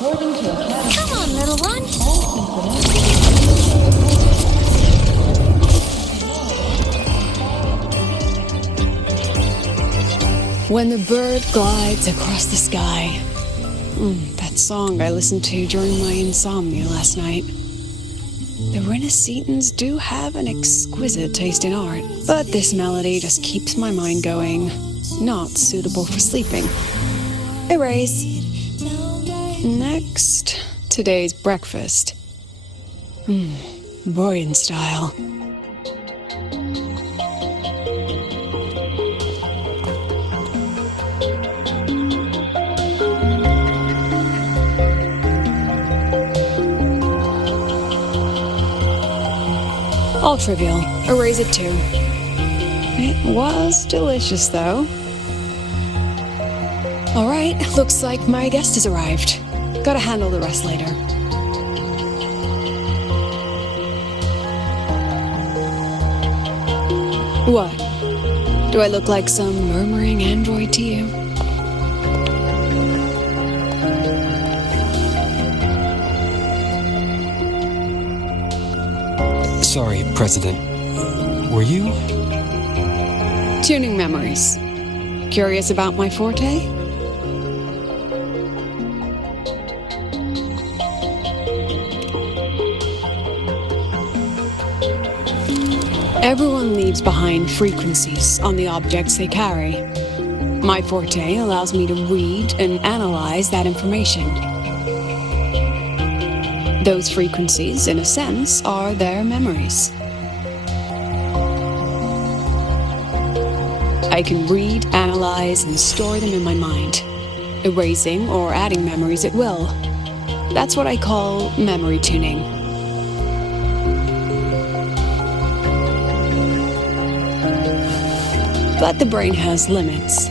Come on, little one. When the bird glides across the sky. That song I listened to during my insomnia last night. The Renaissance do have an exquisite taste in art, but this melody just keeps my mind going. Not suitable for sleeping. Erase. Next, today's breakfast. Boyan style. All trivial. Erase it too. It was delicious, though. Alright, looks like my guest has arrived. Gotta handle the rest later. What? Do I look like some murmuring android to you? Sorry, President. Were you? Tuning memories. Curious about my forte? Everyone leaves behind frequencies on the objects they carry. My forte allows me to read and analyze that information. Those frequencies, in a sense, are their memories. I can read, analyze, and store them in my mind, erasing or adding memories at will. That's what I call memory tuning. But the brain has limits,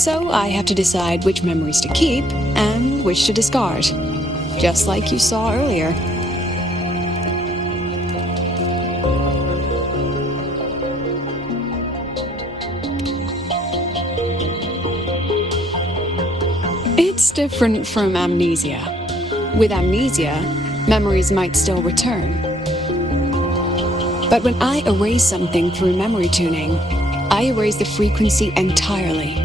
so I have to decide which memories to keep and which to discard. Just like you saw earlier. It's different from amnesia. With amnesia, memories might still return. But when I erase something through memory tuning, I erase the frequency entirely.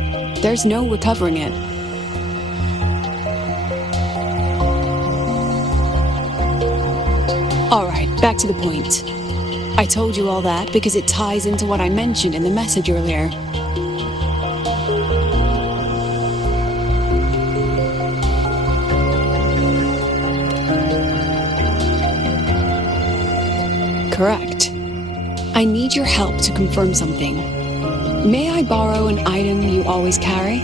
There's no recovering it. Alright, back to the point. I told you all that because it ties into what I mentioned in the message earlier. Correct. I need your help to confirm something. May I borrow an item you always carry?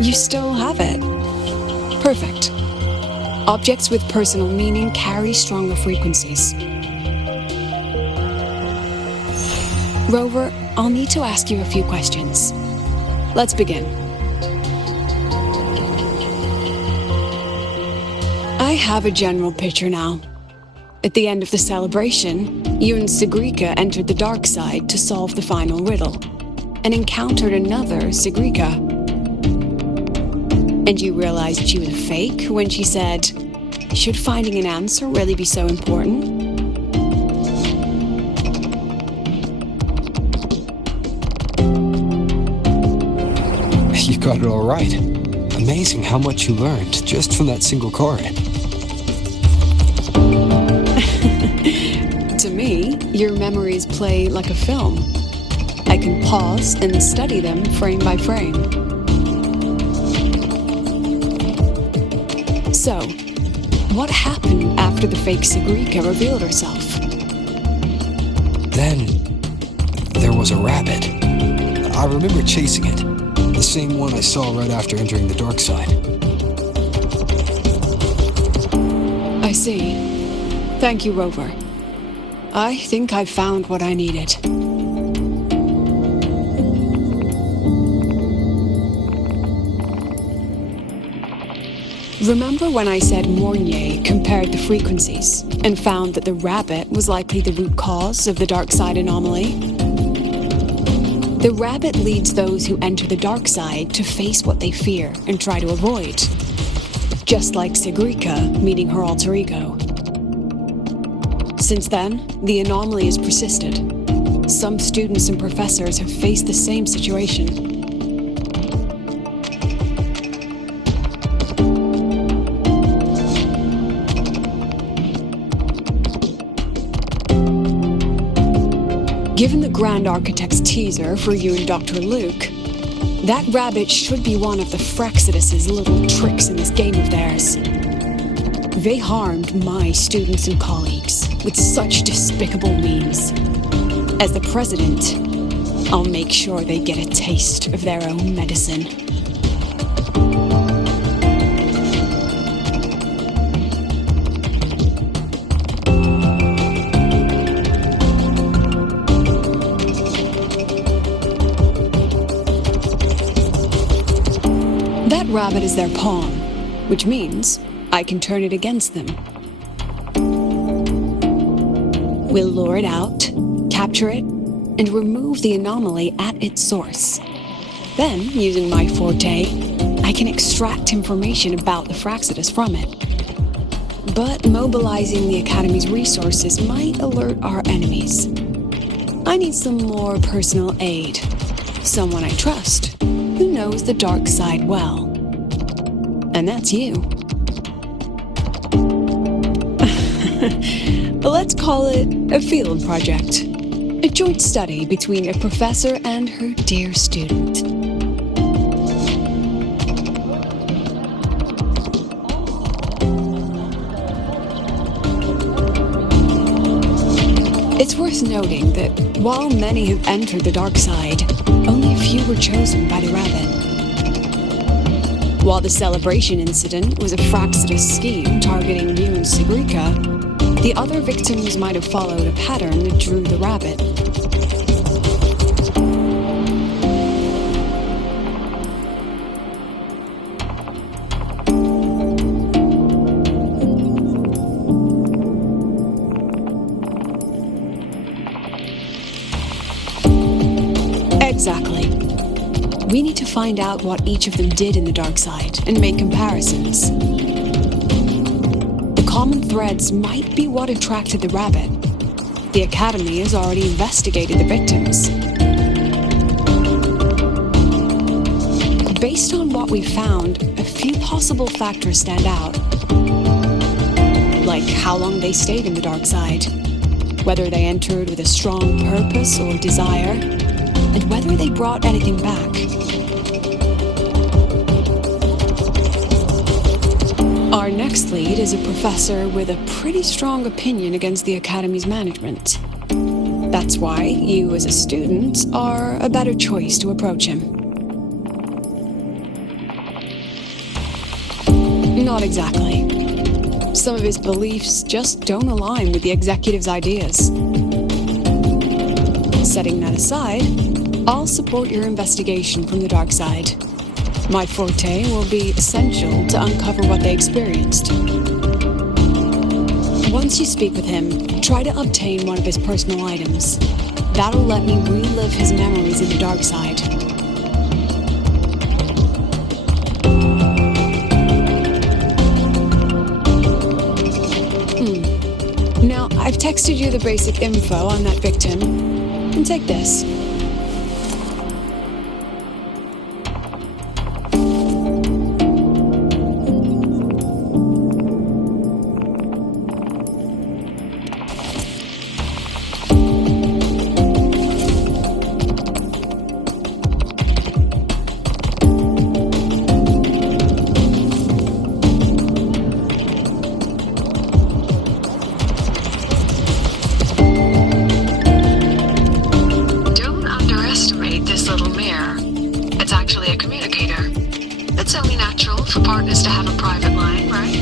You still have it. Perfect. Objects with personal meaning carry stronger frequencies. Rover, I'll need to ask you a few questions. Let's begin. I have a general picture now. At the end of the celebration, you and Sigrika entered the dark side to solve the final riddle, and encountered another Sigrika. And you realized she was a fake when she said, "Should finding an answer really be so important?" You got it all right. Amazing how much you learned just from that single card. To me, your memories play like a film. I can pause and study them frame by frame. So, what happened after the fake Sigrika revealed herself? Then, there was a rabbit. I remember chasing it. The same one I saw right after entering the dark side. I see. Thank you, Rover. I think I've found what I needed. Remember when I said Mornier compared the frequencies and found that the rabbit was likely the root cause of the dark side anomaly? The rabbit leads those who enter the dark side to face what they fear and try to avoid. Just like Sigrika meeting her alter ego. Since then, the anomaly has persisted. Some students and professors have faced the same situation. Given the Grand Architect's teaser for you and Dr. Luke, that rabbit should be one of the Fraxidus' little tricks in this game of theirs. They harmed my students and colleagues with such despicable means. As the president, I'll make sure they get a taste of their own medicine. That rabbit is their pawn, which means I can turn it against them. We'll lure it out, capture it, and remove the anomaly at its source. Then, using my forte, I can extract information about the Fraxidus from it. But mobilizing the Academy's resources might alert our enemies. I need some more personal aid. Someone I trust, who knows the dark side well. And that's you. Let's call it a field project. A joint study between a professor and her dear student. It's worth noting that while many have entered the dark side, only a few were chosen by the rabbit. While the celebration incident was a Fraxidus scheme targeting you and Sigrika, the other victims might have followed a pattern that drew the rabbit. Exactly. We need to find out what each of them did in the dark side and make comparisons. The common threads might be what attracted the rabbit. The Academy has already investigated the victims. Based on what we found, a few possible factors stand out. Like how long they stayed in the dark side, whether they entered with a strong purpose or desire, and whether they brought anything back. Our next lead is a professor with a pretty strong opinion against the Academy's management. That's why you, as a student, are a better choice to approach him. Not exactly. Some of his beliefs just don't align with the executive's ideas. Setting that aside, I'll support your investigation from the dark side. My forte will be essential to uncover what they experienced. Once you speak with him, try to obtain one of his personal items. That'll let me relive his memories in the dark side. Now, I've texted you the basic info on that victim. And take this. Partners to have a private line, right?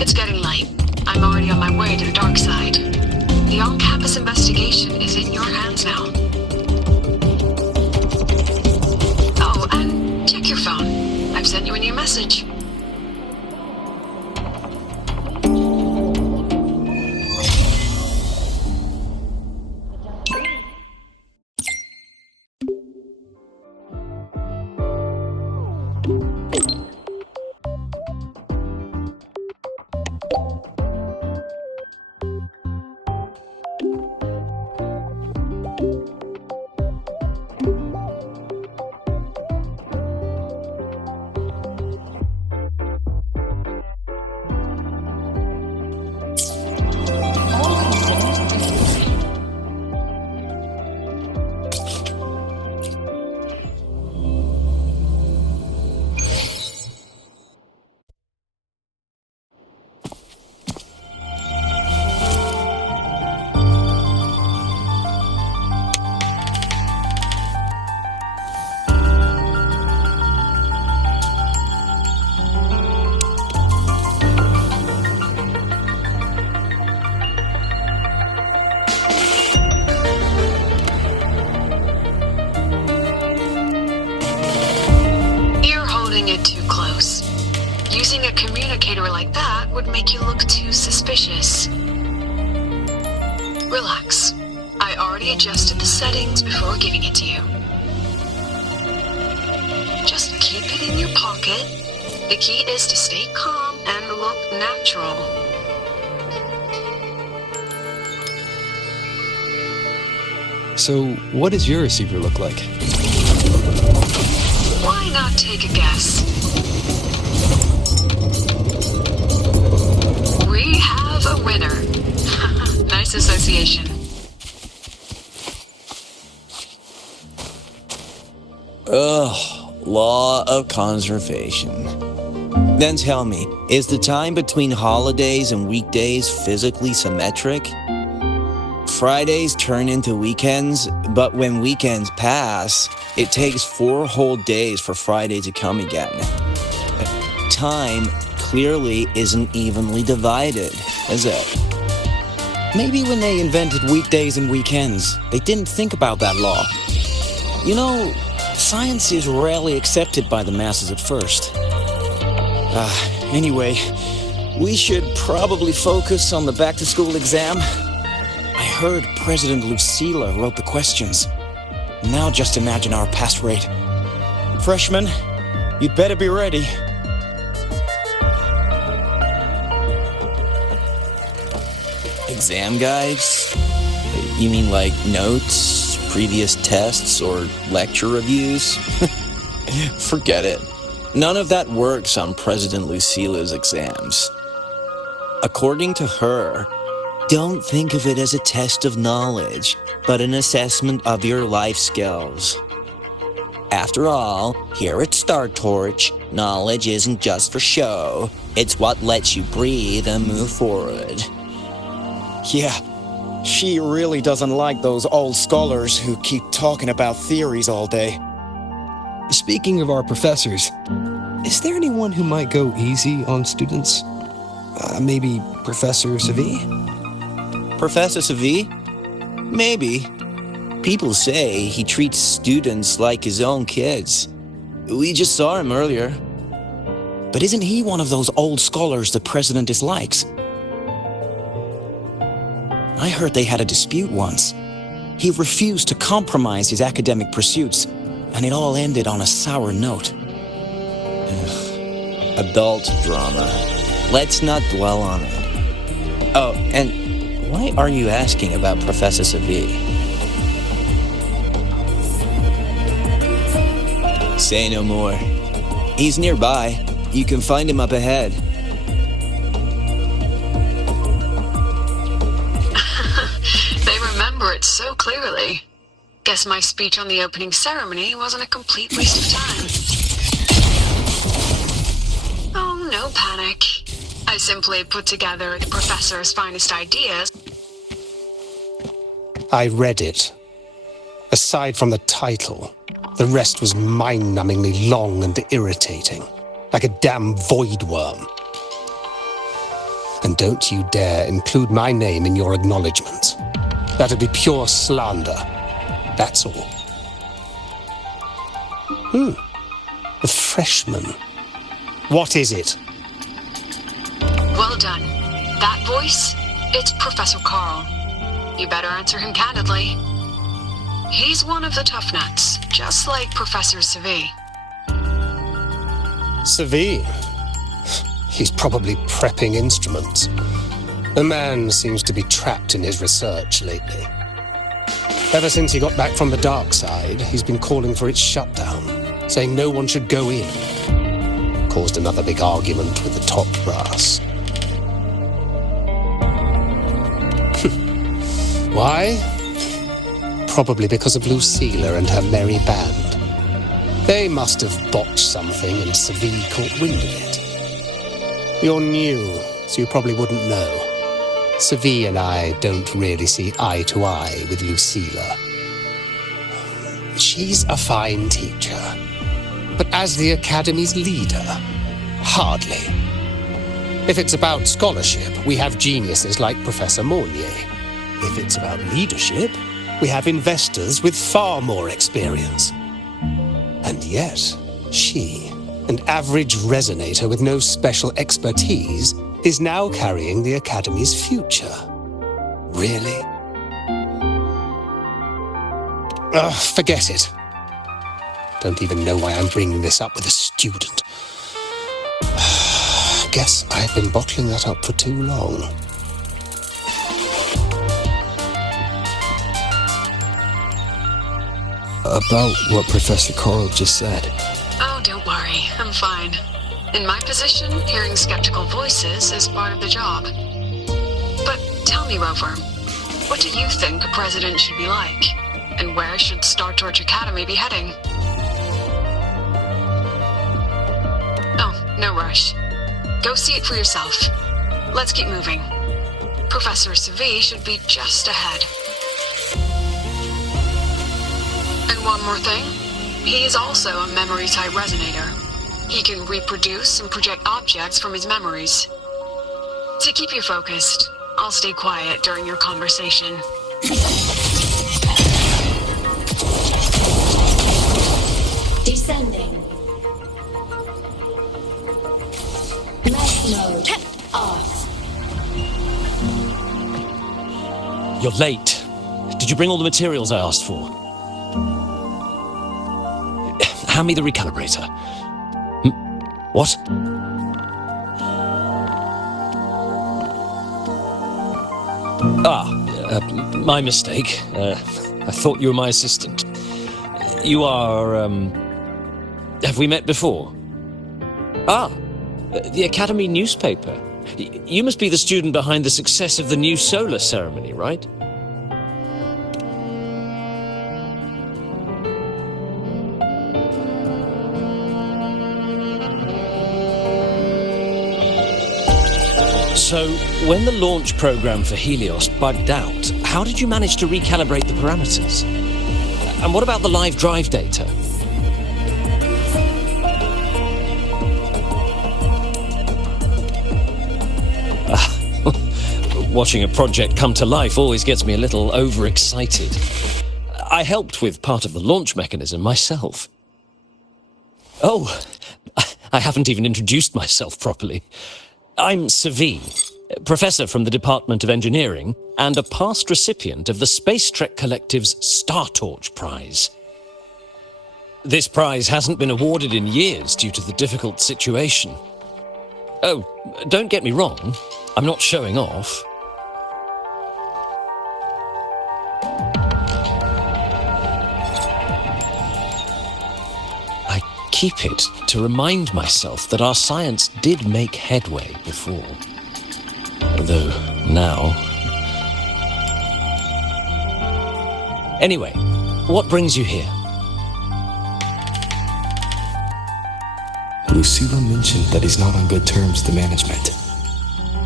It's getting late. I'm already on my way to the dark side. The on-campus investigation is in your hands now. Oh, and check your phone. I've sent you an email message. It too close. Using a communicator like that would make you look too suspicious. Relax. I already adjusted the settings before giving it to you. Just keep it in your pocket. The key is to stay calm and look natural. So, what does your receiver look like? Why not take a guess? We have a winner. Nice association. Ugh, law of conservation. Then tell me, is the time between holidays and weekdays physically symmetric? Fridays turn into weekends, but when weekends pass, it takes 4 whole days for Friday to come again. Time clearly isn't evenly divided, is it? Maybe when they invented weekdays and weekends, they didn't think about that law. You know, science is rarely accepted by the masses at first. Anyway, we should probably focus on the back-to-school exam. I heard President Lucilla wrote the questions. Now just imagine our pass rate. Freshmen, you'd better be ready. Exam guides? You mean like notes, previous tests, or lecture reviews? Forget it. None of that works on President Lucilla's exams. According to her, don't think of it as a test of knowledge, but an assessment of your life skills. After all, here at Star Torch, knowledge isn't just for show. It's what lets you breathe and move forward. Yeah, she really doesn't like those old scholars who keep talking about theories all day. Speaking of our professors, is there anyone who might go easy on students? Maybe Professor Savi? Professor Savi? Maybe. People say he treats students like his own kids. We just saw him earlier. But isn't he one of those old scholars the president dislikes? I heard they had a dispute once. He refused to compromise his academic pursuits, and it all ended on a sour note. Ugh. Adult drama. Let's not dwell on it. Oh, and why are you asking about Professor Savi? Say no more. He's nearby. You can find him up ahead. They remember it so clearly. Guess my speech on the opening ceremony wasn't a complete waste of time. Oh, no panic. I simply put together the professor's finest ideas. I read it. Aside from the title, the rest was mind-numbingly long and irritating, like a damn void worm. And don't you dare include my name in your acknowledgement. That'd be pure slander. That's all. The freshman. What is it? Well done. That voice? It's Professor Carl. You better answer him candidly. He's one of the tough nuts, just like Professor Savi. Savi? He's probably prepping instruments. The man seems to be trapped in his research lately. Ever since he got back from the dark side, he's been calling for its shutdown, saying no one should go in. Caused another big argument with the top brass. Why? Probably because of Lucilla and her merry band. They must have botched something and Savi caught wind of it. You're new, so you probably wouldn't know. Savi and I don't really see eye to eye with Lucilla. She's a fine teacher, but as the Academy's leader, hardly. If it's about scholarship, we have geniuses like Professor Mornier. If it's about leadership, we have investors with far more experience. And yet, she, an average resonator with no special expertise, is now carrying the Academy's future. Really? Forget it. Don't even know why I'm bringing this up with a student. Guess I've been bottling that up for too long. About what Professor Carl just said. Oh, don't worry. I'm fine. In my position, hearing skeptical voices is part of the job. But tell me, Rover, what do you think a president should be like? And where should Star Torch Academy be heading? Oh, no rush. Go see it for yourself. Let's keep moving. Professor Savi should be just ahead. And one more thing. He is also a memory-type resonator. He can reproduce and project objects from his memories. To keep you focused, I'll stay quiet during your conversation. Descending. Night mode off. You're late. Did you bring all the materials I asked for? Hand me the recalibrator. What? My mistake. I thought you were my assistant. You are, have we met before? The Academy newspaper. You must be the student behind the success of the new solar ceremony, right? So, when the launch program for Helios bugged out, how did you manage to recalibrate the parameters? And what about the live drive data? Watching a project come to life always gets me a little overexcited. I helped with part of the launch mechanism myself. Oh, I haven't even introduced myself properly. I'm Savi, professor from the Department of Engineering and a past recipient of the Space Trek Collective's Star Torch Prize. This prize hasn't been awarded in years due to the difficult situation. Oh, don't get me wrong, I'm not showing off. Keep it to remind myself that our science did make headway before. Although now... Anyway, what brings you here? Lucilla mentioned that he's not on good terms with the management.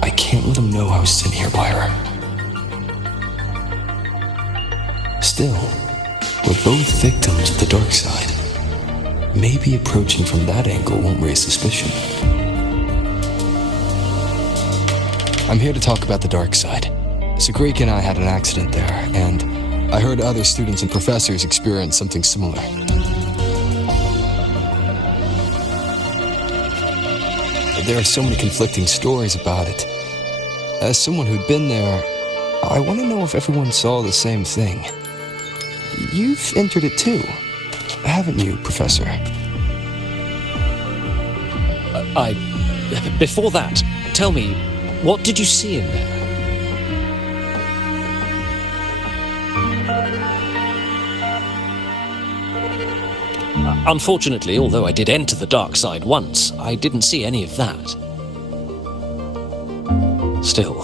I can't let him know I was sent here by her. Still, we're both victims of the dark side. Maybe approaching from that angle won't raise suspicion. I'm here to talk about the dark side. Sagreek and I had an accident there, and I heard other students and professors experience something similar. There are so many conflicting stories about it. As someone who'd been there, I want to know if everyone saw the same thing. You've entered it too, haven't you, Professor? Before that, tell me, what did you see in there? Unfortunately, although I did enter the dark side once, I didn't see any of that. Still,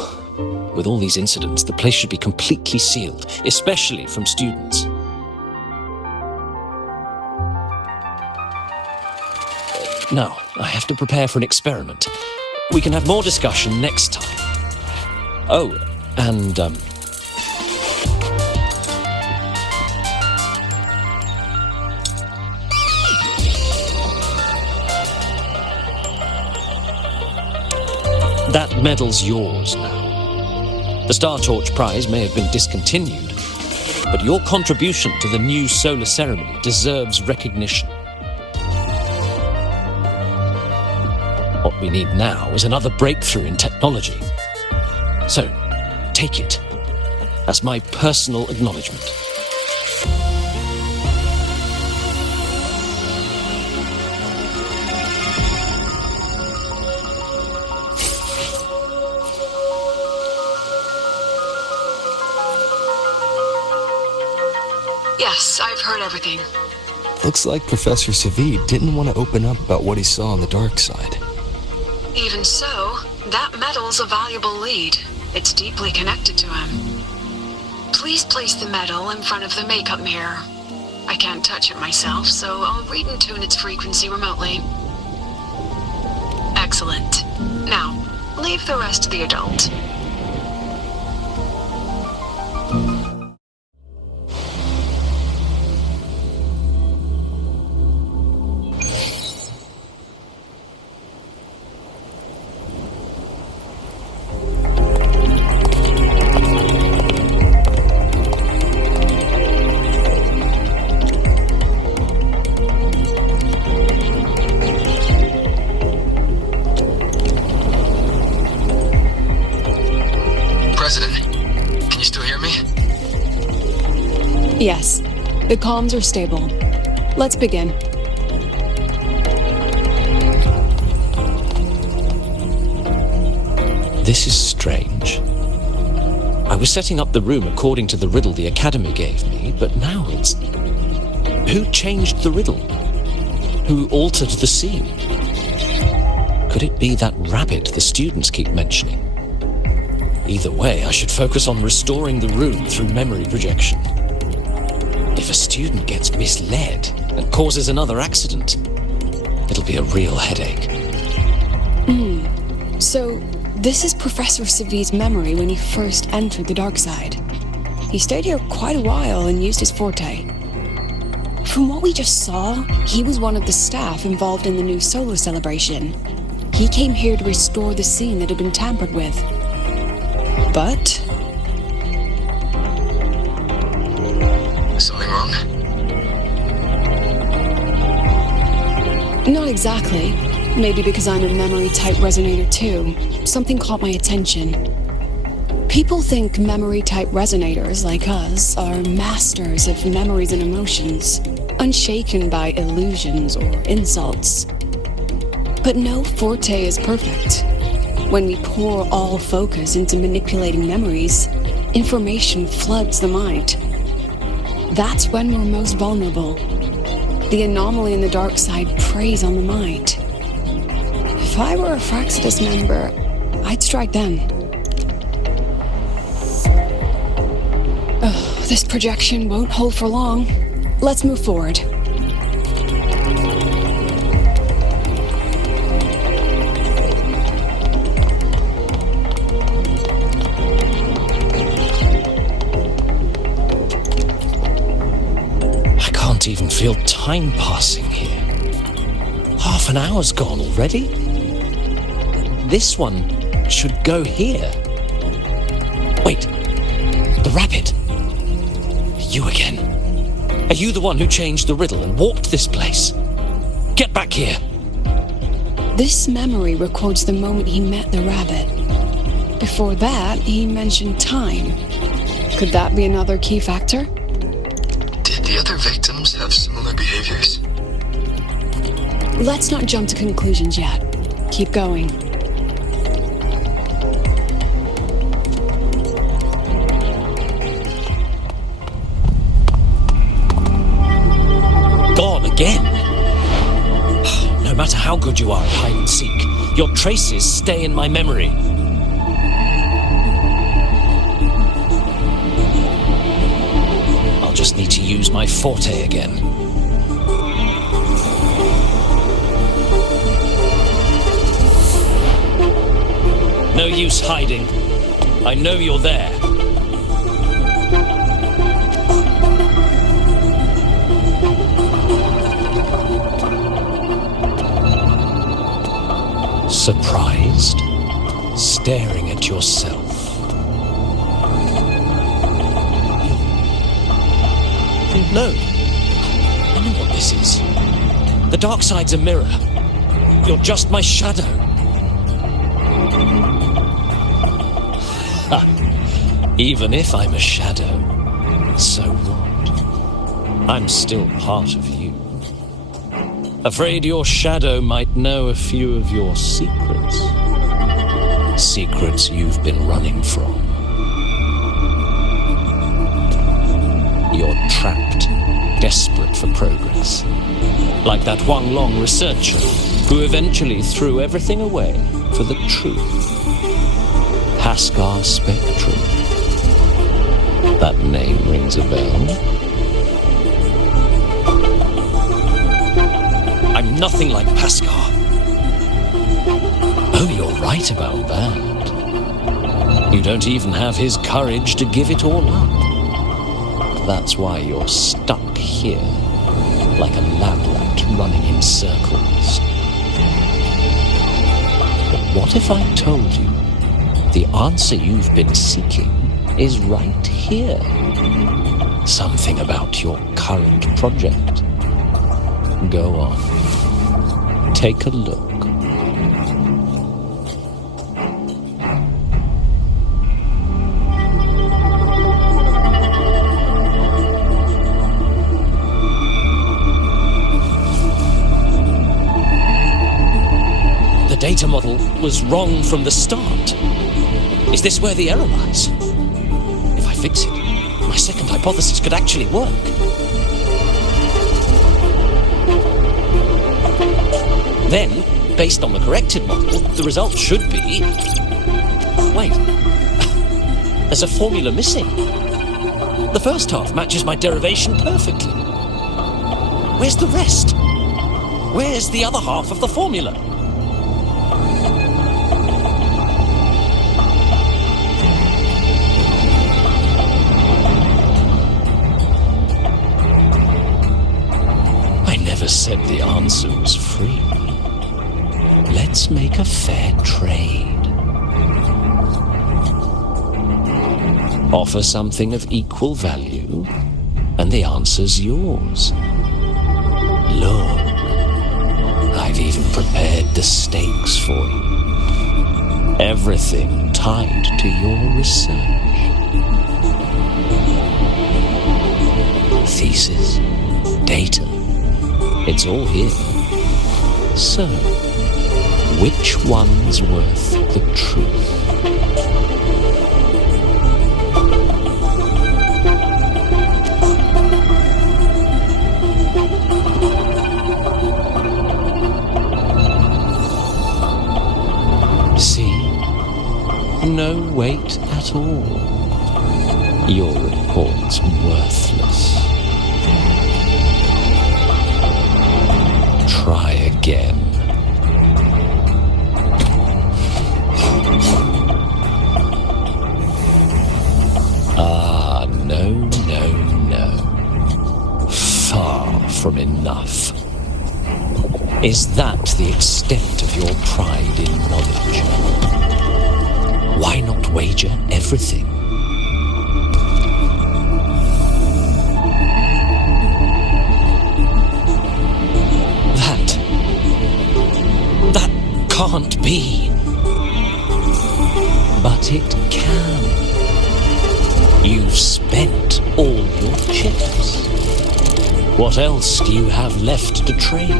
with all these incidents, the place should be completely sealed, especially from students. Now, I have to prepare for an experiment. We can have more discussion next time. Oh, and, that medal's yours now. The Star Torch Prize may have been discontinued, but your contribution to the new solar ceremony deserves recognition. What we need now is another breakthrough in technology. So, take it as my personal acknowledgement. Yes, I've heard everything. Looks like Professor Savid didn't want to open up about what he saw on the dark side. Even so, that medal's a valuable lead. It's deeply connected to him. Please place the medal in front of the makeup mirror. I can't touch it myself, so I'll read and tune its frequency remotely. Excellent. Now, leave the rest to the adult. Yes, the comms are stable. Let's begin. This is strange. I was setting up the room according to the riddle the Academy gave me, but now it's... Who changed the riddle? Who altered the scene? Could it be that rabbit the students keep mentioning? Either way, I should focus on restoring the room through memory projection. If a student gets misled and causes another accident, it'll be a real headache. So, this is Professor Savid's memory when he first entered the dark side. He stayed here quite a while and used his forte. From what we just saw, he was one of the staff involved in the new solar celebration. He came here to restore the scene that had been tampered with. But... Something wrong? not exactly. Maybe because I'm a memory-type resonator too. Something caught my attention. People think memory-type resonators like us are masters of memories and emotions, unshaken by illusions or insults. But no forte is perfect. When we pour all focus into manipulating memories, information floods the mind. That's when we're most vulnerable. The anomaly in the dark side preys on the mind. If I were a Fraxidus member, I'd strike then. This projection won't hold for long. Let's move forward. I can't even feel time passing here. Half an hour's gone already? This one should go here. Wait, the rabbit. You again. Are you the one who changed the riddle and warped this place? Get back here. This memory records the moment he met the rabbit. Before that, he mentioned time. Could that be another key factor? Did the other victims have similar behaviors? Let's not jump to conclusions yet. Keep going. Gone again. No matter how good you are at hide and seek, your traces stay in my memory. I'll just need to use my forte again. No use hiding. I know you're there. Surprised? Staring at yourself. No. I know what this is. The dark side's a mirror. You're just my shadow. Even if I'm a shadow, so what? I'm still part of you. Afraid your shadow might know a few of your secrets. Secrets you've been running from. You're trapped, desperate for progress. Like that Wang Long researcher who eventually threw everything away for the truth. Haskar Spectrum. That name rings a bell. I'm nothing like Haskar. Oh, you're right about that. You don't even have his courage to give it all up. That's why you're stuck here, like a lab rat running in circles. But what if I told you the answer you've been seeking is right here? Something about your current project. Go on. Take a look. The data model was wrong from the start. Is this where the error lies? If I fix it, my second hypothesis could actually work. Then, based on the corrected model, the result should be... Wait. There's a formula missing. The first half matches my derivation perfectly. Where's the rest? Where's the other half of the formula? I never said the answer was free. Let's make a fair trade. Offer something of equal value, and the answer's yours. Look, I've even prepared the stakes for you. Everything tied to your research. Thesis, data, it's all here. So, which one's worth the truth? See? No weight at all. Your report's worthless. Try again. No. Far from enough. Is that the extent of your pride in knowledge? Why not wager everything? That can't be. But it can. You've spent all your chips. What else do you have left to trade?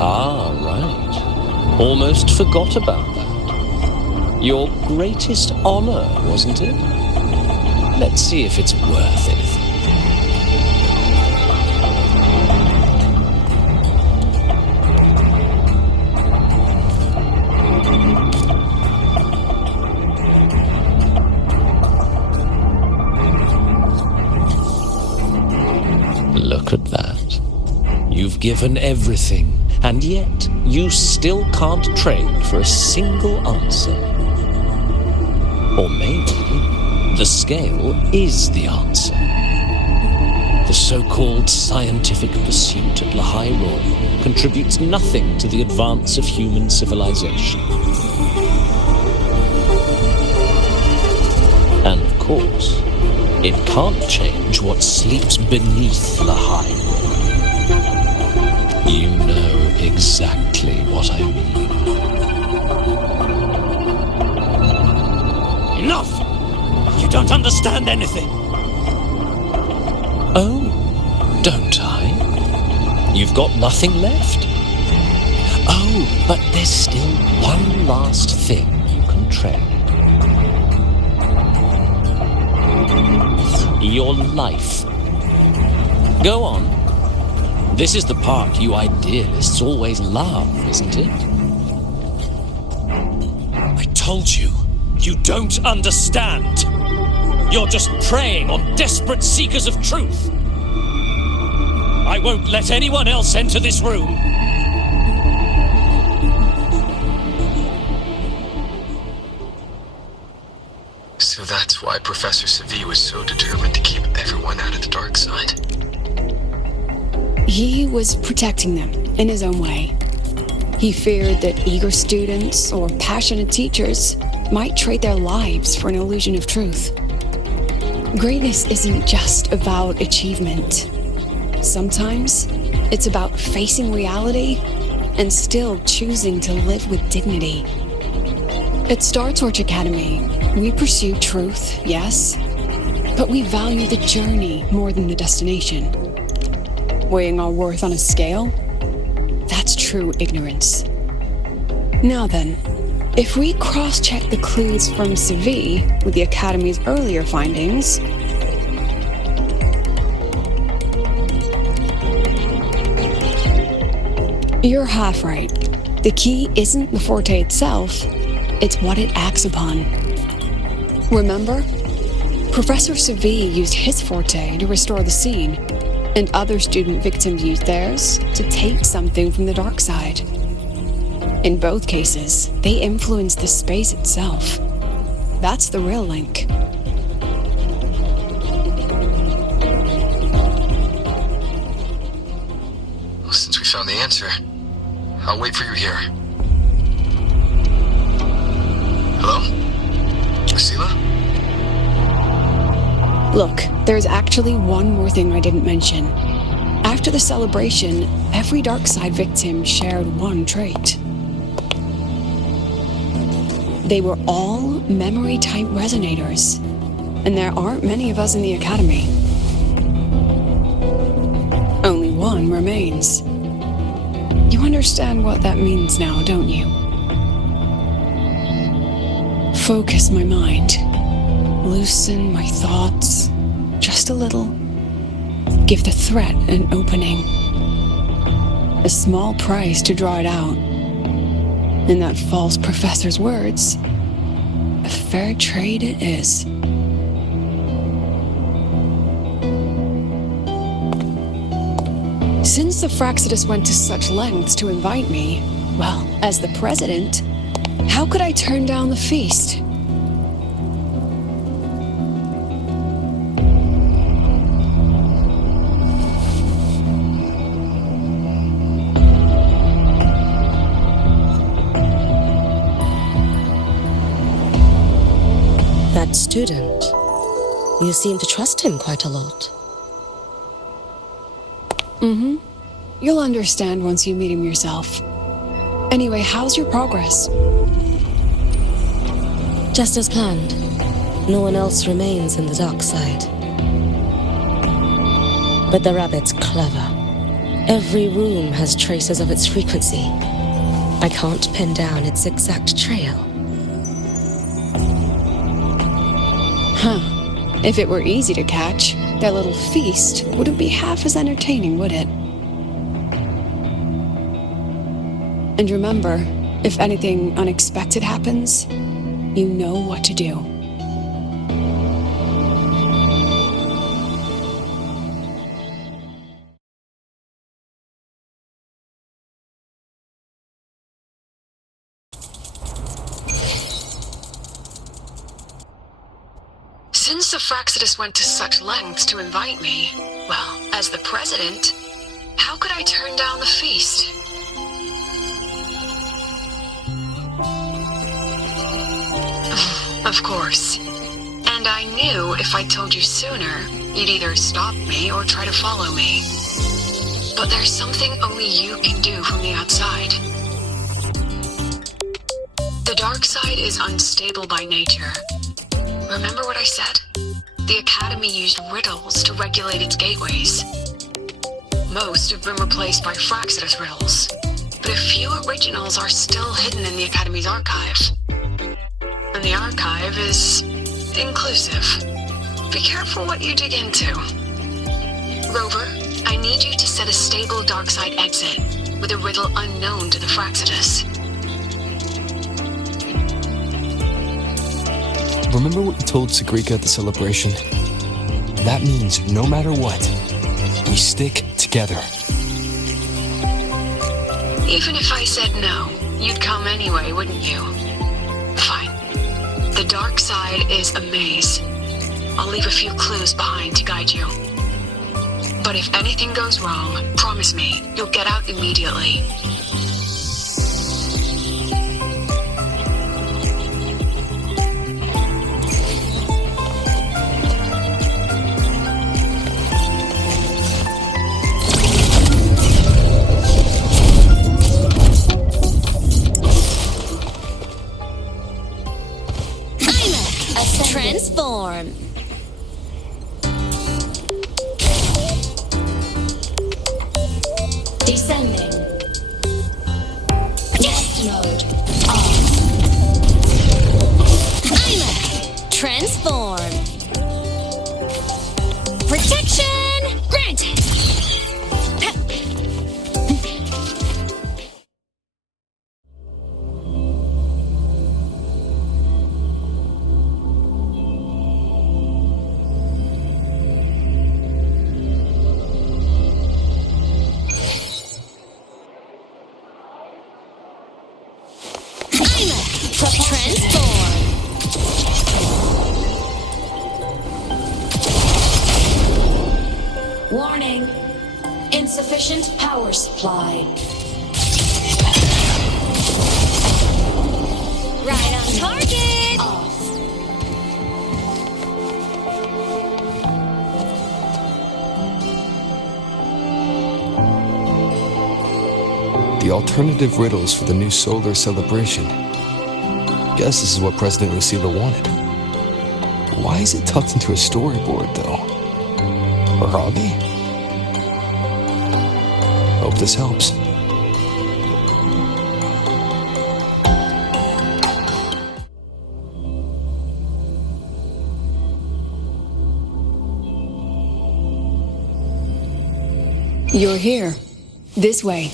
Ah, right. Almost forgot about that. Your greatest honor, wasn't it? Let's see if it's worth anything. Look at that. You've given everything, and yet you still can't trade for a single answer. Or maybe the scale is the answer. The so-called scientific pursuit at Lahai Royal contributes nothing to the advance of human civilization. And of course, it can't change what sleeps beneath Lahai Royal. You know exactly what I mean. Enough! You don't understand anything. Oh, don't I? You've got nothing left? Oh, but there's still one last thing you can trade. Your life. Go on. This is the part you idealists always love, isn't it? I told you, you don't understand. You're just preying on desperate seekers of truth. I won't let anyone else enter this room. So that's why Professor Savi was so determined to keep everyone out of the dark side. He was protecting them in his own way. He feared that eager students or passionate teachers might trade their lives for an illusion of truth. Greatness isn't just about achievement. Sometimes it's about facing reality and still choosing to live with dignity. At Startorch Academy, we pursue truth, yes, but we value the journey more than the destination. Weighing our worth on a scale? That's true ignorance. Now then, if we cross-check the clues from Savi with the Academy's earlier findings, you're half right. The key isn't the forte itself, it's what it acts upon. Remember? Professor Savi used his forte to restore the scene, and other student victims used theirs to take something from the dark side. In both cases, they influenced the space itself. That's the real link. Well, since we found the answer, I'll wait for you here. Hello? Sela? Look, there's actually one more thing I didn't mention. After the celebration, every dark side victim shared one trait. They were all memory-type resonators, and there aren't many of us in the Academy. Only one remains. You understand what that means now, don't you? Focus my mind. Loosen my thoughts just a little. Give the threat an opening. A small price to draw it out. In that false professor's words, a fair trade it is. Since the Fraxidus went to such lengths to invite me, well, as the president, how could I turn down the feast? That student, you seem to trust him quite a lot. You'll understand once you meet him yourself. Anyway, how's your progress? Just as planned. No one else remains in the dark side. But the rabbit's clever. Every room has traces of its frequency. I can't pin down its exact trail. Huh. If it were easy to catch, that little feast wouldn't be half as entertaining, would it? And remember, if anything unexpected happens, you know what to do. Since the Fraxidus went to such lengths to invite me, well, as the president, how could I turn down the feast? Of course. And I knew if I told you sooner, you'd either stop me or try to follow me. But there's something only you can do from the outside. The dark side is unstable by nature. Remember what I said? The Academy used riddles to regulate its gateways. Most have been replaced by Fraxidus riddles, but a few originals are still hidden in the Academy's archive. And the archive is inclusive. Be careful what you dig into. Rover, I need you to set a stable dark side exit with a riddle unknown to the Fraxidus. Remember what you told Sagrika at the celebration? That means no matter what, we stick together. Even if I said no, you'd come anyway, wouldn't you? Fine. The dark side is a maze. I'll leave a few clues behind to guide you. But if anything goes wrong, promise me, you'll get out immediately. Transform. Descending. Death mode off. Transform. Protection granted. Warning. Insufficient power supply. Right on target. Off. The alternative riddles for the new solar celebration. Guess this is what President Lucila wanted. Why is it tucked into a storyboard, though? Her hobby? Hope this helps. You're here. This way.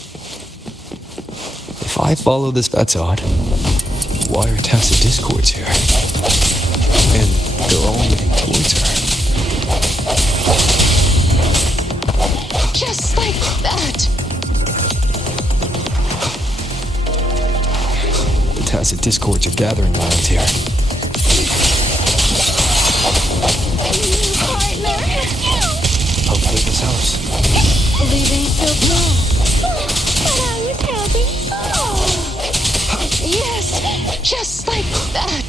If I follow this, that's odd. Why are tacit discords here? And they're all moving towards her. Just like that. The tacit discords are gathering around here. Partner. Hopefully this helps. Leaving so long. But I was having fun. Yes, just like that.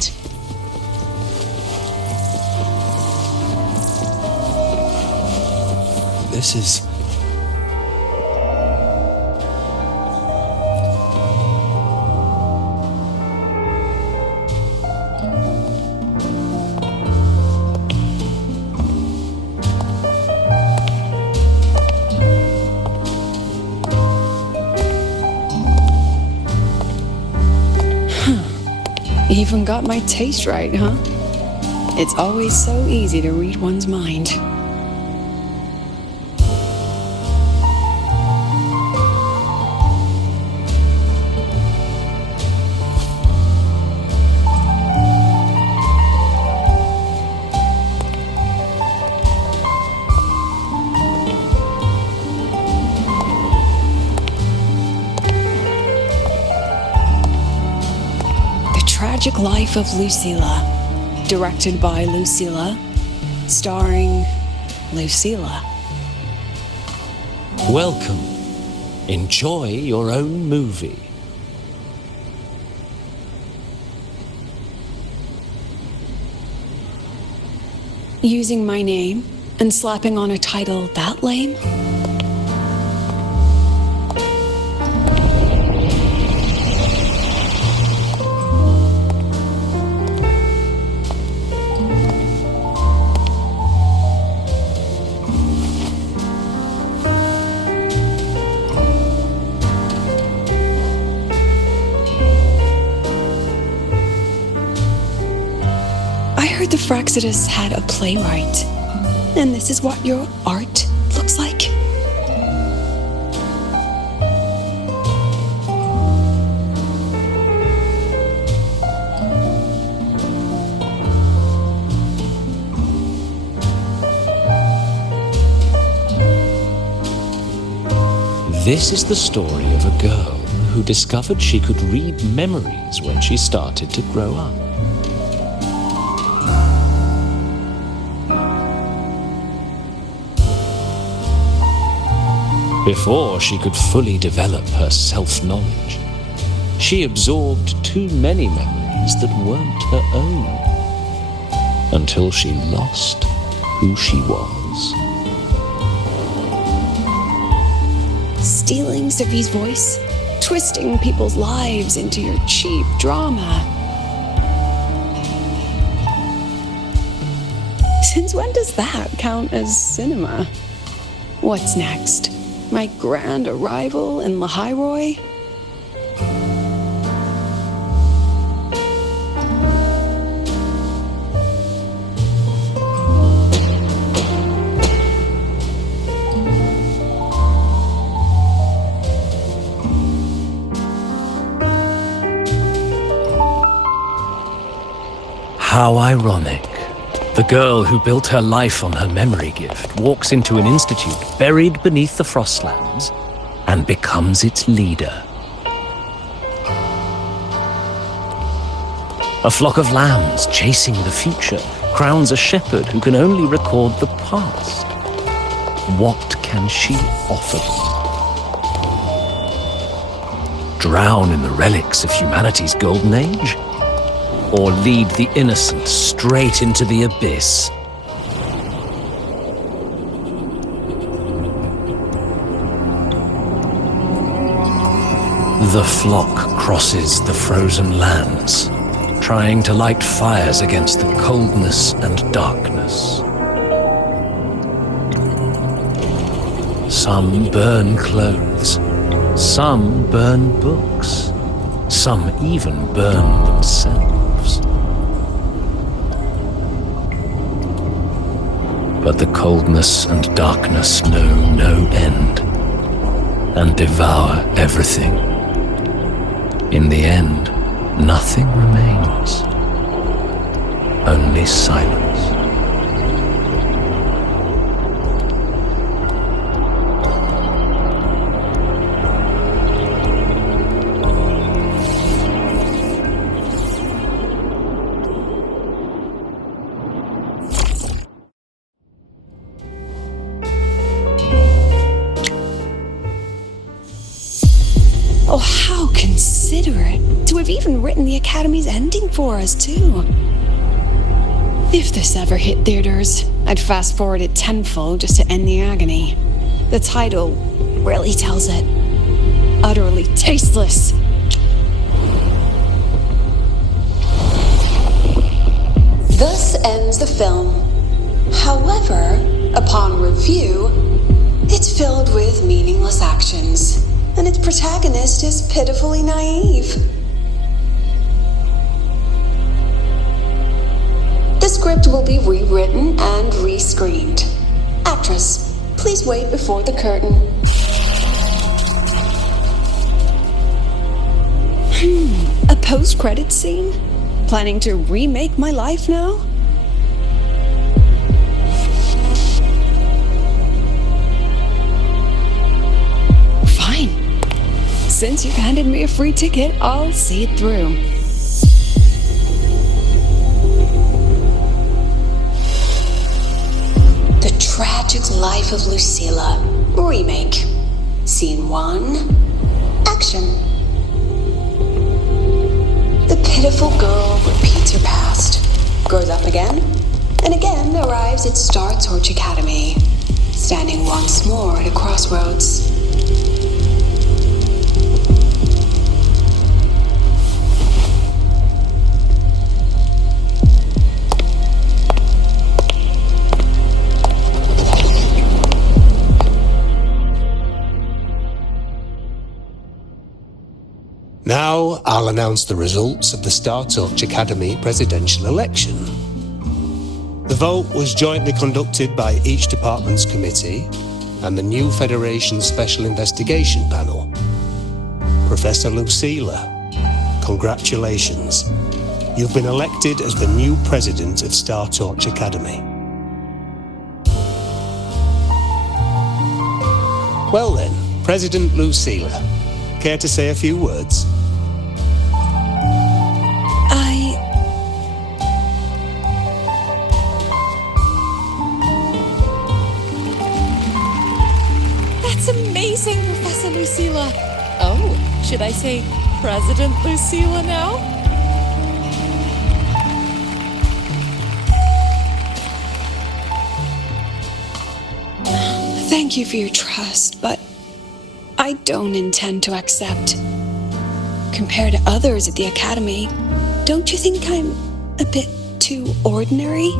This is Even got my taste right, huh? It's always so easy to read one's mind. Tragic Life of Lucilla, directed by Lucilla, starring Lucilla. Welcome. Enjoy your own movie. Using my name and slapping on a title that lame? The Fraxidus had a playwright, and this is what your art looks like? This is the story of a girl who discovered she could read memories when she started to grow up. Before she could fully develop her self-knowledge, she absorbed too many memories that weren't her own, until she lost who she was. Stealing Sophie's voice, twisting people's lives into your cheap drama. Since when does that count as cinema? What's next? My grand arrival in Lahairoi? How ironic. The girl who built her life on her memory gift walks into an institute buried beneath the Frostlands and becomes its leader. A flock of lambs chasing the future crowns a shepherd who can only record the past. What can she offer them? Drown in the relics of humanity's golden age? Or lead the innocent straight into the abyss? The flock crosses the frozen lands, trying to light fires against the coldness and darkness. Some burn clothes, some burn books, some even burn themselves. But the coldness and darkness know no end, and devour everything. In the end, nothing remains, only silence. Oh, how considerate to have even written the Academy's ending for us, too. If this ever hit theaters, I'd fast forward it tenfold just to end the agony. The title really tells it. Utterly tasteless. Thus ends the film. However, upon review, it's filled with meaningless actions, and its protagonist is pitifully naive. script will be rewritten and rescreened. Actress, please wait before the curtain. A post-credit scene? Planning to remake my life now? Fine. Since you've handed me a free ticket, I'll see it through. The Tragic Life of Lucilla. Remake. Scene 1. Action. The pitiful girl repeats her past, grows up again, and again arrives at Star Torch Academy, standing once more at a crossroads. Now I'll announce the results of the Star Torch Academy presidential election. The vote was jointly conducted by each department's committee and the new Federation Special Investigation Panel. Professor Lucilla, congratulations. You've been elected as the new president of Star Torch Academy. Well then, President Lucilla, care to say a few words? That's amazing, Professor Lucilla. Oh, should I say President Lucilla now? Thank you for your trust, but I don't intend to accept. Compared to others at the Academy, don't you think I'm a bit too ordinary?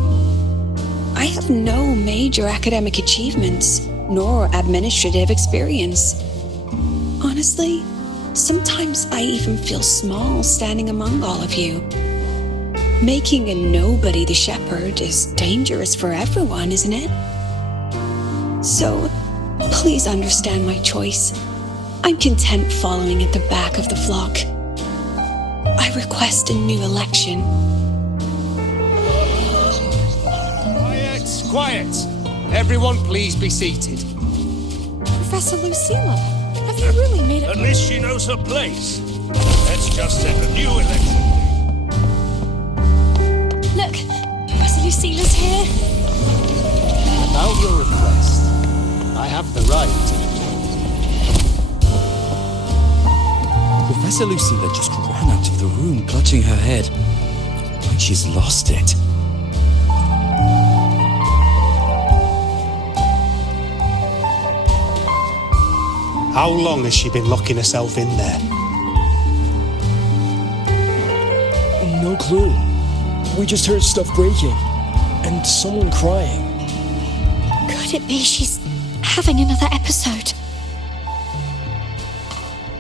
I have no major academic achievements, nor administrative experience. Honestly, sometimes I even feel small standing among all of you. Making a nobody the shepherd is dangerous for everyone, isn't it? So, please understand my choice. I'm content following at the back of the flock. I request a new election. Quiet, quiet. Everyone please be seated. Professor Lucilla, have you really made it? At least she knows her place. Let's just set a new election. Look, Professor Lucilla's here. About your request, I have the right. Professor Lucilla just ran out of the room, clutching her head, like she's lost it. How long has she been locking herself in there? No clue. We just heard stuff breaking, and someone crying. Could it be she's having another episode?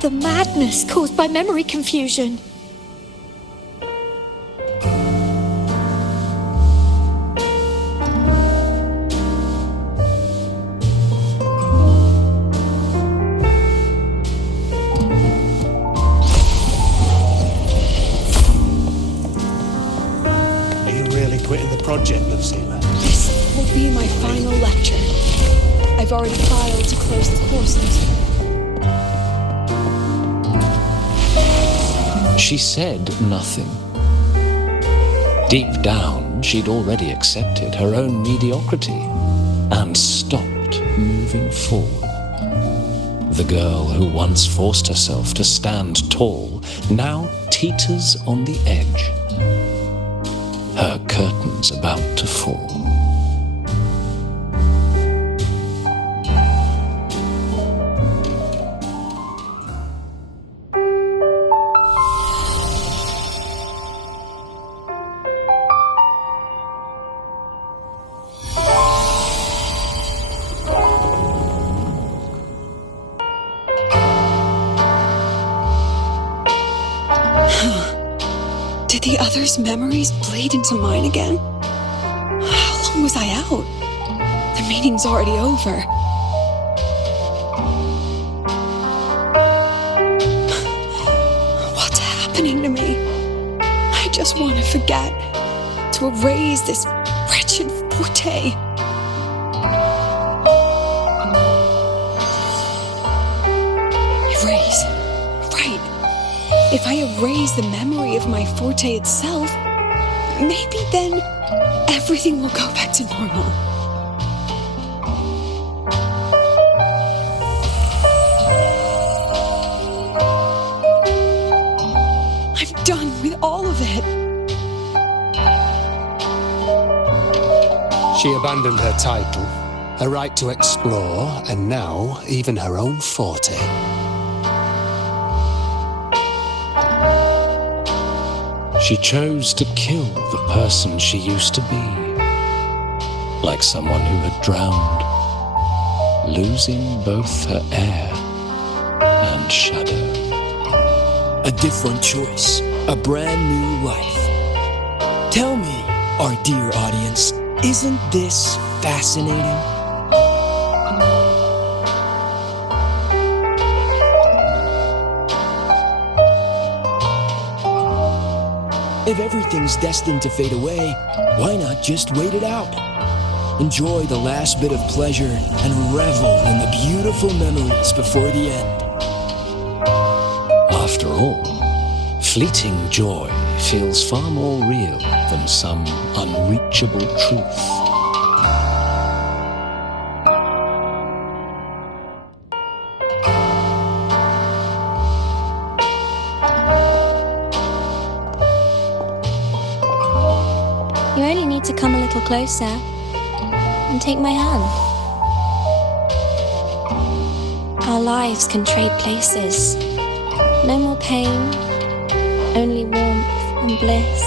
The madness caused by memory confusion. Are you really quitting the project, Lucilla? This will be my final lecture. I've already filed to close the courses. She said nothing. Deep down, she'd already accepted her own mediocrity and stopped moving forward. The girl who once forced herself to stand tall now teeters on the edge. Her curtain's about to fall. Did the others' memories bleed into mine again? long was I out? The meeting's already over. What's happening to me? I just want to forget, to erase this wretched forte. Erase. Right. If I erase the memory of my forte itself, maybe then everything will go back to normal. I'm done with all of it. She abandoned her title, her right to explore, and now even her own forte. She chose to kill the person she used to be, like someone who had drowned, losing both her air and shadow. A different choice, a brand new life. Tell me, our dear audience, isn't this fascinating? If everything's destined to fade away, why not just wait it out? Enjoy the last bit of pleasure and revel in the beautiful memories before the end. After all, fleeting joy feels far more real than some unreachable truth. You only need to come a little closer and take my hand. Our lives can trade places. No more pain, only warmth and bliss.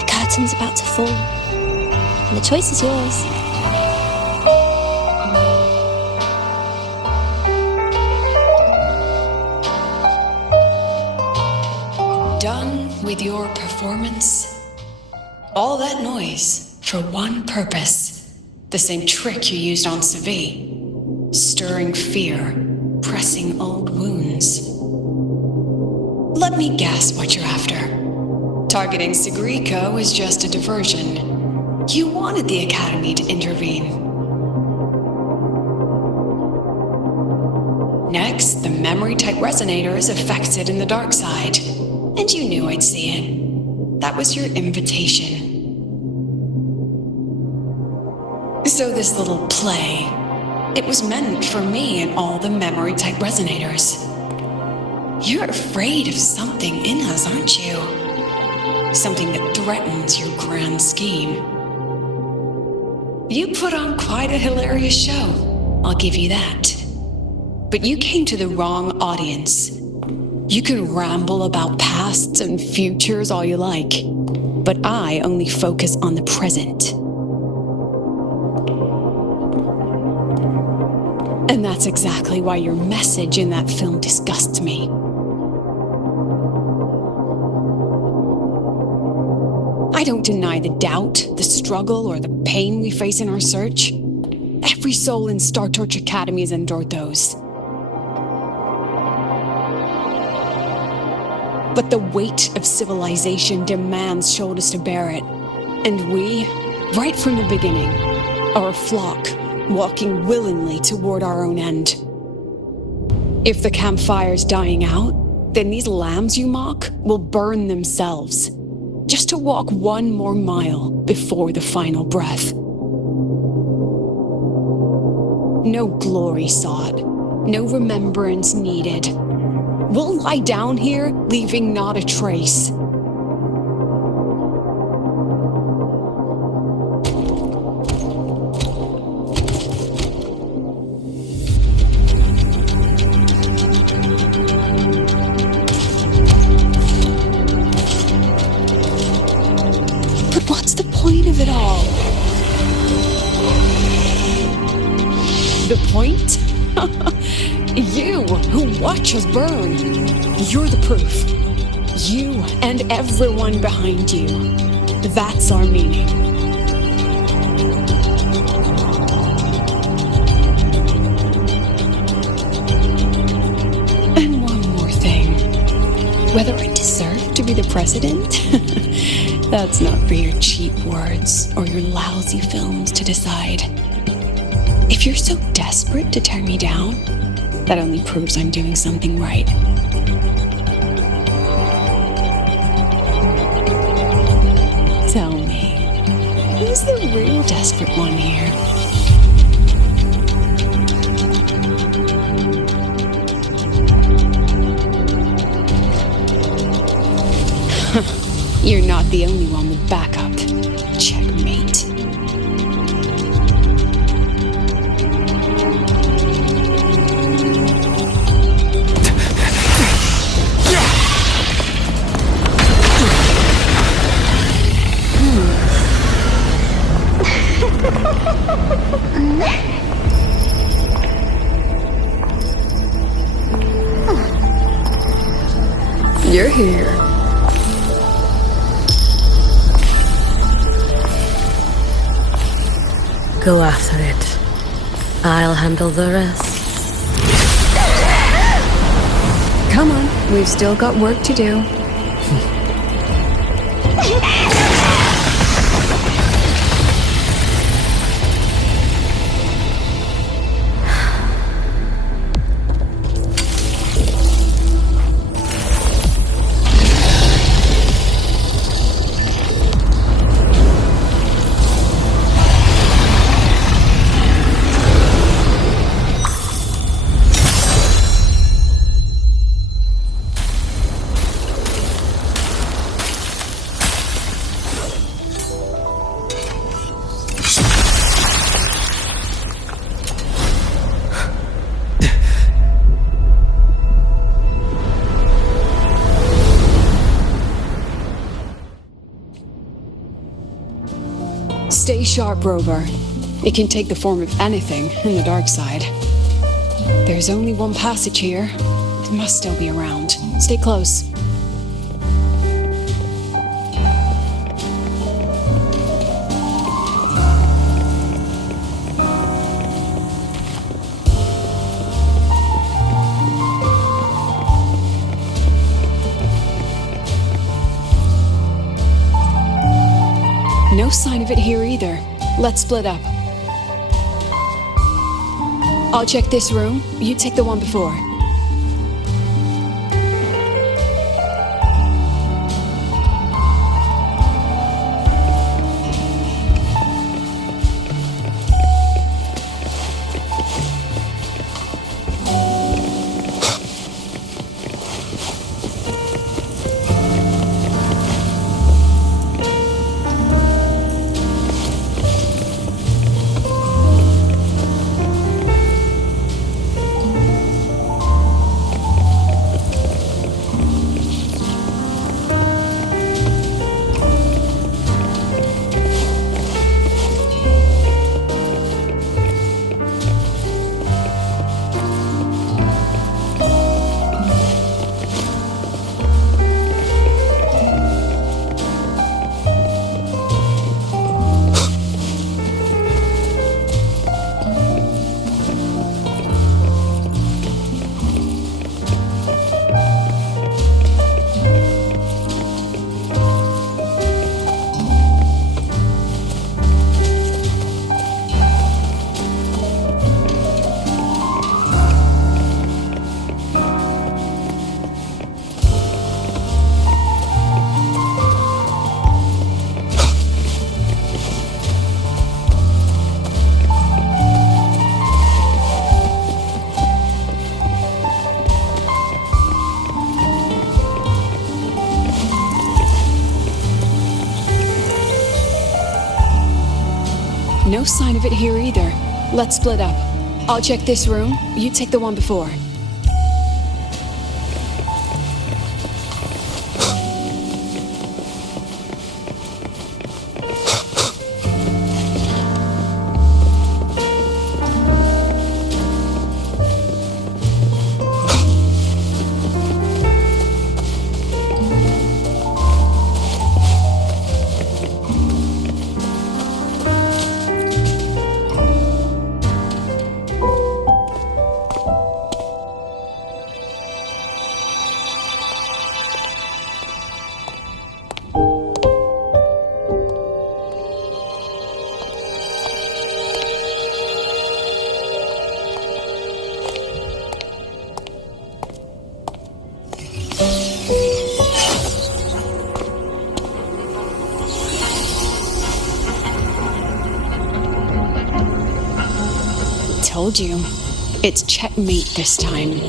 The curtain's about to fall, and the choice is yours. Done with your performance? All that noise for one purpose. The same trick you used on Savi. Stirring fear, pressing old wounds. Let me guess what you're after. Targeting Sigrika was just a diversion. You wanted the Academy to intervene. Next, the memory-type resonator is affected in the dark side. And you knew I'd see it. That was your invitation. So this little play, it was meant for me and all the memory-type resonators. You're afraid of something in us, aren't you? Something that threatens your grand scheme. You put on quite a hilarious show, I'll give you that. But you came to the wrong audience. You can ramble about pasts and futures all you like, but I only focus on the present. And that's exactly why your message in that film disgusts me. I don't deny the doubt, the struggle, or the pain we face in our search. Every soul in Star Torch Academy has endured those. But the weight of civilization demands shoulders to bear it. And we, right from the beginning, are a flock, walking willingly toward our own end. If the campfire's dying out, then these lambs you mock will burn themselves, just to walk one more mile before the final breath. No glory sought, no remembrance needed. We'll lie down here, leaving not a trace. But what's the point of it all? The point? You, who watch us burn. You're the proof. You and everyone behind you. That's our meaning. Whether I deserve to be the president? That's not for your cheap words or your lousy films to decide. If you're so desperate to tear me down, that only proves I'm doing something right. Tell me, who's the real desperate one here? You're not the only one with backup. Checkmate. You're here. Go after it. I'll handle the rest. Come on, we've still got work to do. Stay sharp, Rover. It can take the form of anything in the dark side. There's only one passage here. It must still be around. Stay close. No sign of it here either. Let's split up. I'll check this room. You take the one before. No sign of it here either. Let's split up. I'll check this room. You take the one before. told you. It's checkmate this time.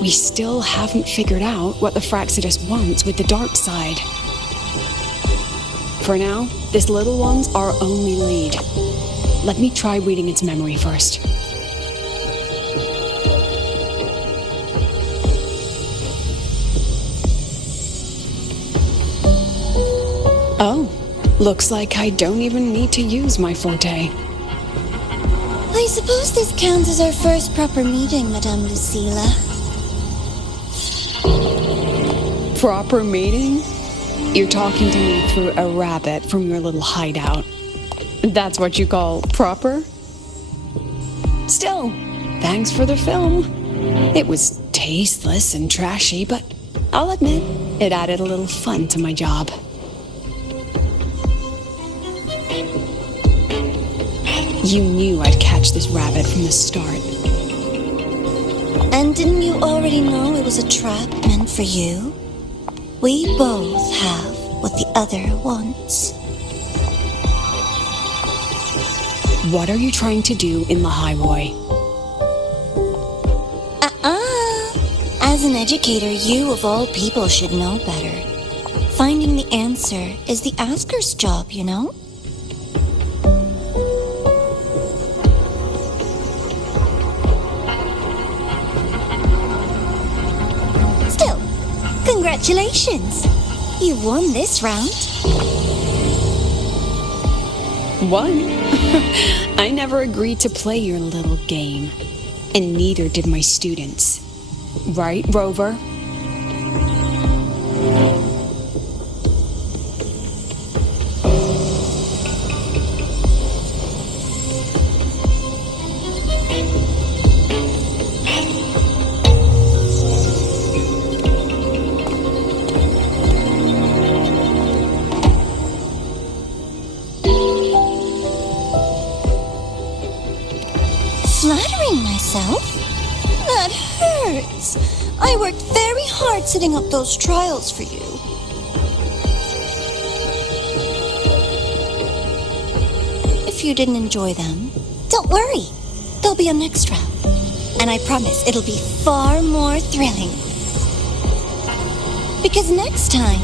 We still haven't figured out what the Fraxidus wants with the dark side. For now, this little one's our only lead. Let me try reading its memory first. Oh, looks like I don't even need to use my forte. I suppose this counts as our first proper meeting, Madame Lucilla. Proper meeting? You're talking to me through a rabbit from your little hideout. That's what you call proper? Still, thanks for the film. It was tasteless and trashy, but I'll admit, it added a little fun to my job. You knew I'd catch this rabbit from the start. And didn't you already know it was a trap meant for you? We both have what the other wants. What are you trying to do in the highway? As an educator, you of all people should know better. Finding the answer is the asker's job, you know? Still, congratulations! You won this round. Won? I never agreed to play your little game. And neither did my students. Right, Rover? Flattering myself? That hurts. I worked very hard setting up those trials for you. If you didn't enjoy them, don't worry. There'll be a next round. And I promise it'll be far more thrilling. Because next time,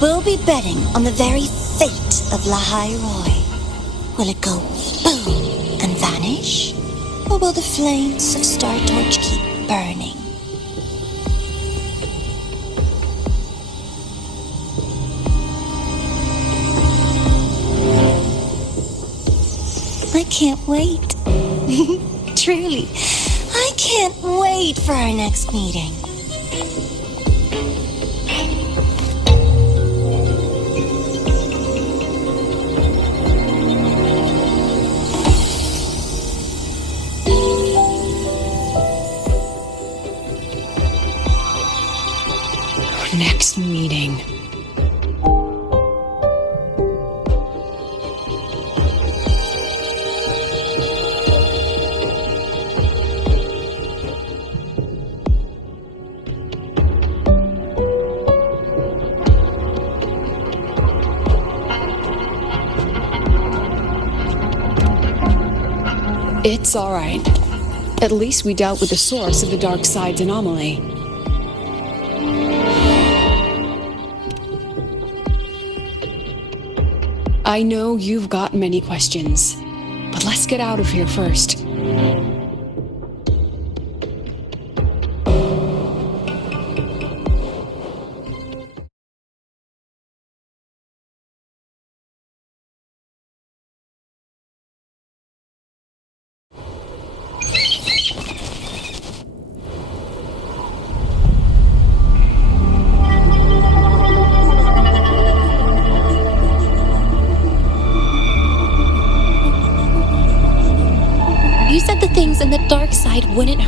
we'll be betting on the very fate of Lahai Roy. Will it go boom and vanish? Or will the flames of Star Torch keep burning? I can't wait. Truly, I can't wait for our next meeting. Next meeting. It's all right. At least we dealt with the source of the dark side's anomaly. I know you've got many questions, but let's get out of here first.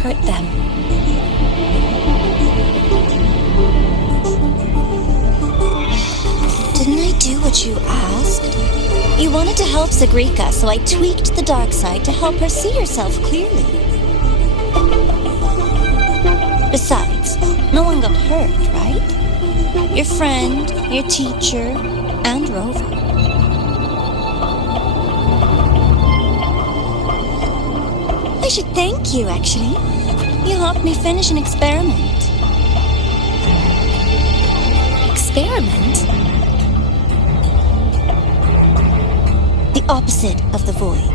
hurt them. Didn't I do what you asked? You wanted to help Zagrika, so I tweaked the dark side to help her see herself clearly. Besides, no one got hurt, right? Your friend, your teacher, and Rover. I should thank you, actually. You helped me finish an experiment. Experiment? The opposite of the void.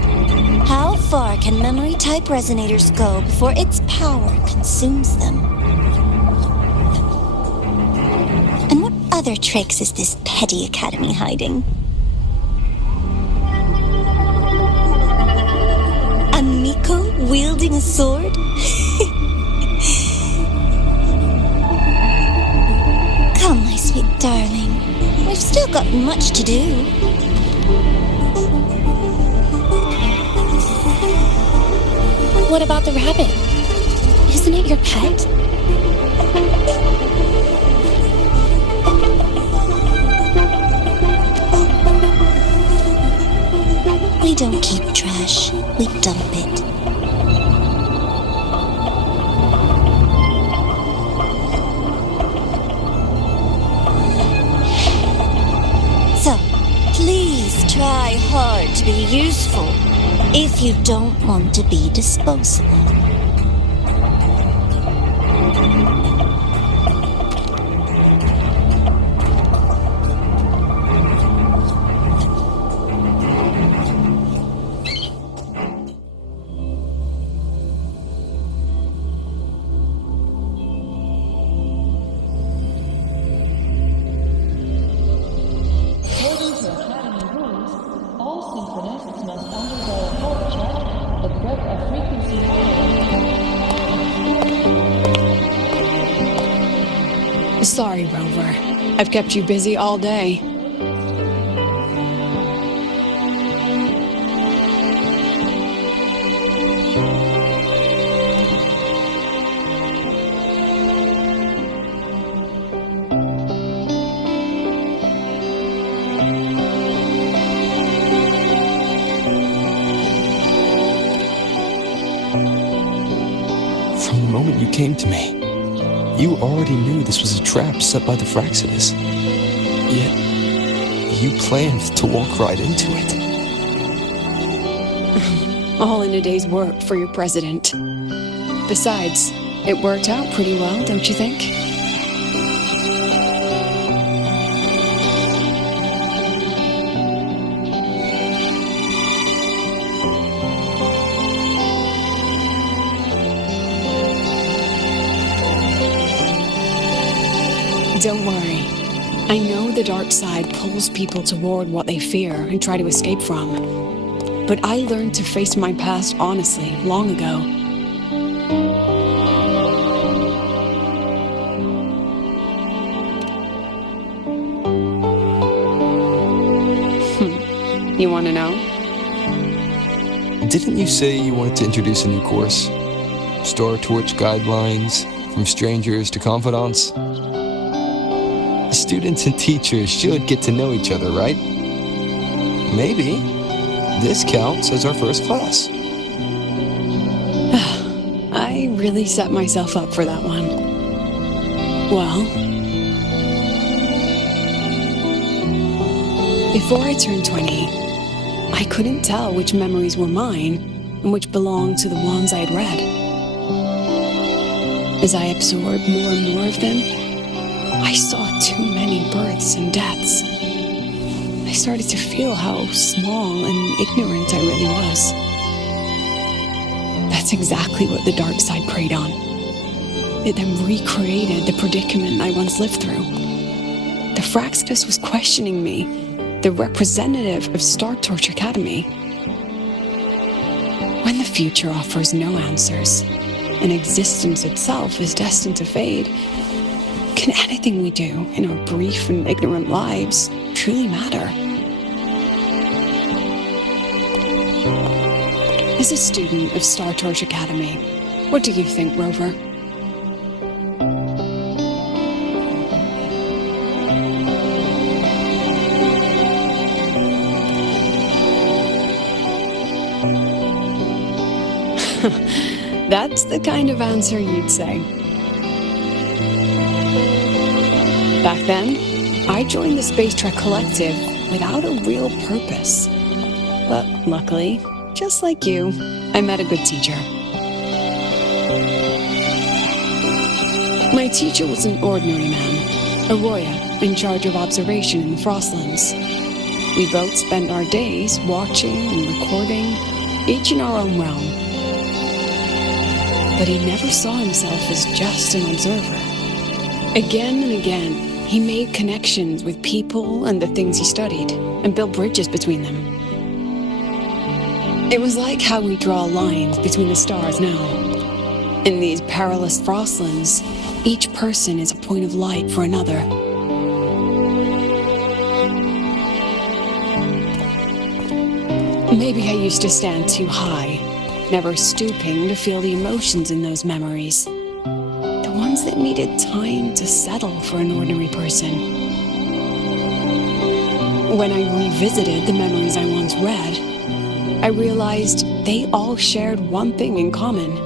How far can memory-type resonators go before its power consumes them? And what other tricks is this petty academy hiding? A Miko wielding a sword? Come, my sweet darling. We've still got much to do. What about the rabbit? Isn't it your pet? We don't keep trash, we dump it. So, please try hard to be useful if you don't want to be disposable. Sorry, Rover. I've kept you busy all day. From the moment you came to me, you already knew this was a trap set by the Fraxidus. Yet, you planned to walk right into it. All in a day's work for your president. Besides, it worked out pretty well, don't you think? Don't worry. I know the dark side pulls people toward what they fear and try to escape from. But I learned to face my past honestly long ago. You want to know? Didn't you say you wanted to introduce a new course? Star Torch guidelines, from strangers to confidants? Students and teachers should get to know each other, right? Maybe this counts as our first class. I really set myself up for that one. Well, before I turned 20, I couldn't tell which memories were mine and which belonged to the ones I had read. As I absorbed more and more of them, I saw too many births and deaths. I started to feel how small and ignorant I really was. That's exactly what the dark side preyed on. It then recreated the predicament I once lived through. The Fraxidus was questioning me, the representative of Star Torch Academy. When the future offers no answers, and existence itself is destined to fade, can anything we do in our brief and ignorant lives truly matter? As a student of Star Torch Academy, What do you think, Rover? That's the kind of answer you'd say. Back then, I joined the Space Trek Collective without a real purpose. But luckily, just like you, I met a good teacher. My teacher was an ordinary man, a Roya in charge of observation in the Frostlands. We both spent our days watching and recording, each in our own realm. But he never saw himself as just an observer. Again and again, he made connections with people and the things he studied, and built bridges between them. It was like how we draw lines between the stars now. In these perilous Frostlands, each person is a point of light for another. Maybe I used to stand too high, never stooping to feel the emotions in those memories. The ones that needed time to settle for an ordinary person. When I revisited the memories I once read, I realized they all shared one thing in common.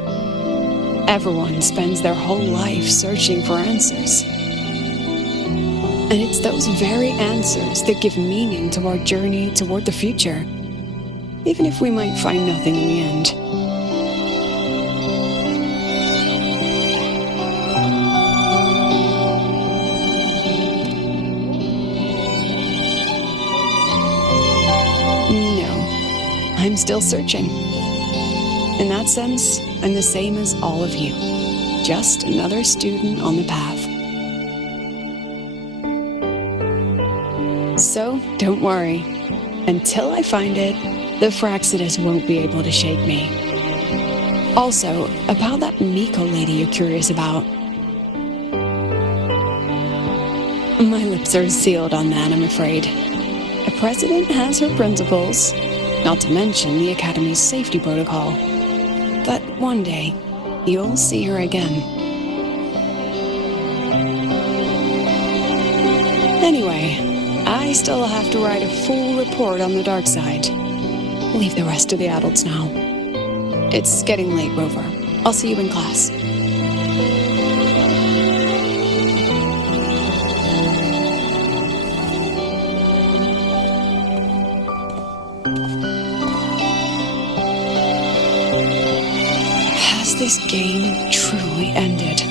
Everyone spends their whole life searching for answers. And it's those very answers that give meaning to our journey toward the future, even if we might find nothing in the end. I'm still searching. In that sense, I'm the same as all of you. Just another student on the path. So, don't worry. Until I find it, the Fraxidus won't be able to shake me. Also, about that Miko lady you're curious about. My lips are sealed on that, I'm afraid. A president has her principles. Not to mention the Academy's safety protocol. But one day, you'll see her again. Anyway, I still have to write a full report on the dark side. Leave the rest to the adults now. It's getting late, Rover. I'll see you in class. This game truly ended.